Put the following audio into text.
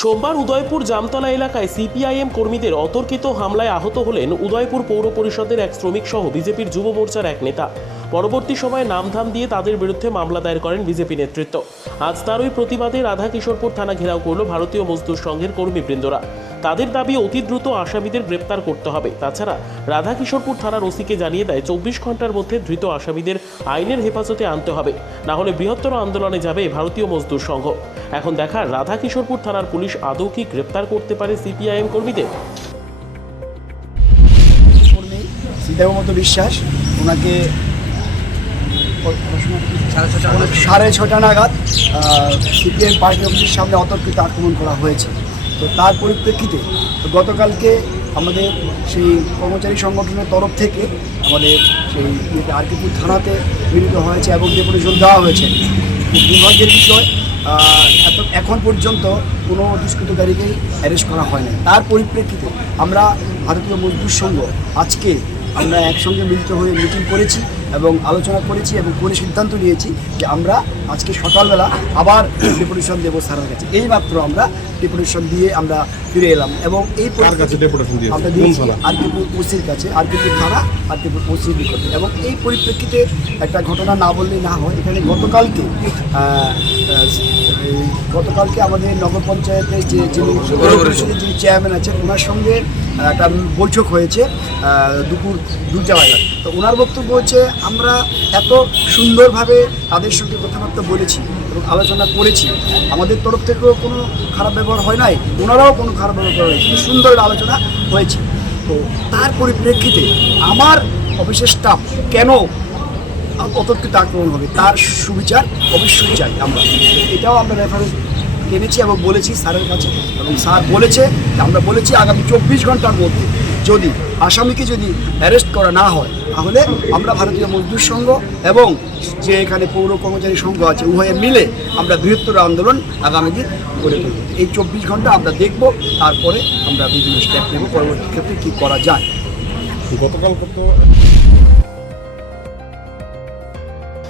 সোমবার উদয়পুর জামতলা এলাকায় সিপিআইএম কর্মীদের অতর্কিত হামলায় আহত হলেন উদয়পুর পৌর পরিষদের এক শ্রমিক সহ বিজেপির যুব মোর্চার এক নেতা। পরবর্তী সময়ে নামধাম দিয়ে তাদের বিরুদ্ধে মামলা দায়ের করেন বিজেপি নেতৃত্ব। আজ তার ওই প্রতিবাদে রাধা কিশোরপুর থানা ঘেরাও করল ভারতীয় মজদুর সংঘের কর্মীবৃন্দরা। তাদের দাবি, অতি দ্রুত আসামিদের গ্রেপ্তার করতে হবে। তাছাড়া রাধা কিশোরপুর থানার ওসিকে জানিয়ে দেয়, চব্বিশ ঘণ্টার মধ্যে ধৃত আসামিদের আইনের হেফাজতে আনতে হবে। না হলে বৃহত্তর আন্দোলনে যাবে ভারতীয় মজদুর সংঘ। এখন দেখার রাধা কিশোরপুর থানার পুলিশ আদৌ কি গ্রেপ্তার করতে পারে সিপিআইএম কর্মীদের? কর্মী দেবমতো বিশ্বাস, ওনাকে সাড়ে ছটা নাগাদ সিপিএম পার্টি অফিসের সামনে অতর্কিত আক্রমণ করা হয়েছে। তো তার পরিপ্রেক্ষিতে গতকালকে আমাদের সেই কর্মচারী সংগঠনের তরফ থেকে আমাদের সেই আরকিপুর থানাতে মিলিত হয়েছে এবং ডেপুটেশন দেওয়া হয়েছে। দুর্ভাগ্যের বিষয় এত এখন পর্যন্ত কোনো দুষ্কৃতকারীকেই অ্যারেস্ট করা হয় না তার পরিপ্রেক্ষিতে আমরা ভারতীয় মজদুর সংঘ আজকে আমরা একসঙ্গে মিলিত হয়ে মিটিং করেছি। এবং আলোচনা করেছি এবং করে সিদ্ধান্ত নিয়েছি যে আমরা আজকে সকালবেলা আবার ডেপুটেশন দেবো স্যারের কাছে এইমাত্র আমরা ডেপুটেশন দিয়ে আমরা ফিরে এলাম এবং এই? আমরা আর দিয়েছি? আরকিপুর ওসির কাছে আরকিপুর থানা আরকিপুর ওসির নিকটে এবং এই পরিপ্রেক্ষিতে একটা ঘটনা না বললেই না হয় এখানে গতকালকে গতকালকে আমাদের নগর পঞ্চায়েতের যে যিনি যিনি চেয়ারম্যান আছেন ওনার সঙ্গে একটা বৈঠক হয়েছে দুপুর দুটা বাজার। তো ওনার বক্তব্য হচ্ছে আমরা এত সুন্দরভাবে তাদের সঙ্গে কথাবার্তা বলেছি এবং আলোচনা করেছি। আমাদের তরফ থেকেও কোনো খারাপ ব্যবহার হয় নাই ওনারাও কোনো খারাপ ব্যবহার নাই। কিন্তু সুন্দর আলোচনা হয়েছে। তো তার পরিপ্রেক্ষিতে আমার অফিসের স্টাফ কেন অতর্কিত আক্রমণ হবে। তার সুবিচার অবশ্যই চাই আমরা। এটাও আমরা রেফারেন্স এনেছি এবং বলেছি স্যারের কাছে। এবং স্যার বলেছে, আমরা বলেছি আগামী চব্বিশ ঘণ্টার মধ্যে যদি আসামিকে যদি অ্যারেস্ট করা না হয়, তাহলে আমরা ভারতীয় মজদুর সংঘ এবং যে এখানে পৌর কর্মচারী সংঘ আছে, উভয়ে মিলে আমরা বৃহত্তর আন্দোলন আগামী দিন করে তুলব। এই চব্বিশ ঘণ্টা আমরা দেখব, তারপরে আমরা বিভিন্ন স্টেপ নেব। পরবর্তী ক্ষেত্রে কী করা যায়। গতকাল কত